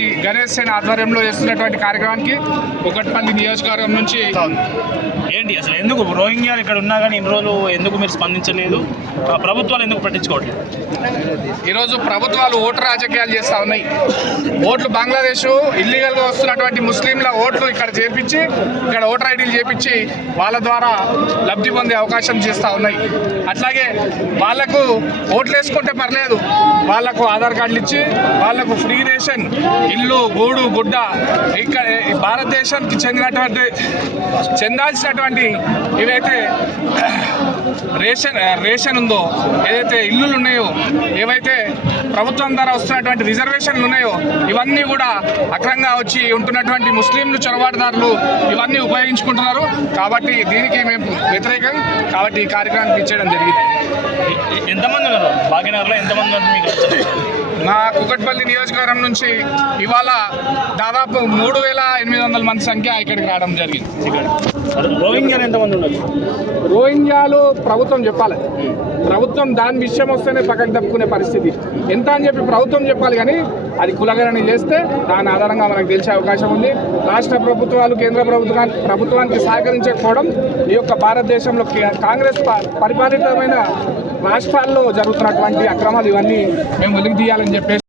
Party Ganesh సేన ఆధ్వర్యంలో చేస్తున్నటువంటి కార్యక్రమానికి కుకట్పల్లి నియోజకవర్గం నుంచి ఏంటి అసలు ఎందుకు రోహింగ్యాలు ఇక్కడ ఉన్నా కానీ ఇన్ని రోజులు ఎందుకు మీరు స్పందించలేదు? ప్రభుత్వాలు ఎందుకు పట్టించుకోవట్లేదు? ఈరోజు ప్రభుత్వాలు ఓటు రాజకీయాలు చేస్తూ ఉన్నాయి. ఓట్లు బంగ్లాదేశ్ ఇల్లీగల్గా వస్తున్నటువంటి ముస్లింల ఓట్లు ఇక్కడ చేపించి ఇక్కడ ఓటర్ ఐడీలు చేపించి వాళ్ళ ద్వారా లబ్ధి పొందే అవకాశం చేస్తూ ఉన్నాయి. అట్లాగే వాళ్ళకు ఓట్లు వేసుకుంటే పర్లేదు. వాళ్ళకు ఆధార్ కార్డులు ఇచ్చి వాళ్ళకు ఫ్రీ రేషన్ ఇల్లు గూడు గుడ్డ ఇక్కడ భారతదేశానికి చెందినటువంటి చెందాల్సినటువంటి ఏవైతే రేషన్ రేషన్ ఉందో ఏదైతే ఇల్లులు ఉన్నాయో ఏవైతే ప్రభుత్వం ద్వారా వస్తున్నటువంటి రిజర్వేషన్లు ఉన్నాయో ఇవన్నీ కూడా అక్రంగా వచ్చి ఉంటున్నటువంటి ముస్లింలు చొరబాటుదారులు ఇవన్నీ ఉపయోగించుకుంటున్నారు. కాబట్టి దీనికి మేము వ్యతిరేకం. కాబట్టి ఈ కార్యక్రమానికి ఇచ్చేయడం జరిగింది. ఎంతమంది ఉన్నారు? భాగ్యనగర్లో ఎంతమంది మీకు? మా కుకట్పల్లి నియోజకవర్గం నుంచి ఇవాళ దాదాపు మూడు వేల ఎనిమిది వందల మంది సంఖ్య ఇక్కడికి రావడం జరిగింది. ఇక్కడ రోహింగ్యాలు ఎంతమంది ఉన్నారు? రోహింగ్యాలు ప్రభుత్వం చెప్పాలి. ప్రభుత్వం దాని విషయం వస్తేనే పక్కకు తప్పుకునే పరిస్థితి. ఎంత అని చెప్పి ప్రభుత్వం చెప్పాలి కానీ అది కులగరణి చేస్తే దాని ఆధారంగా మనకు తెలిసే అవకాశం ఉంది. రాష్ట్ర ప్రభుత్వాలు కేంద్ర ప్రభుత్వానికి ప్రభుత్వానికి సహకరించకపోవడం ఈ యొక్క భారతదేశంలో కాంగ్రెస్ పరిపాలితమైన రాష్ట్రాల్లో జరుగుతున్నటువంటి అక్రమాలు ఇవన్నీ మేము వెలికి తీయాలని చెప్పేసి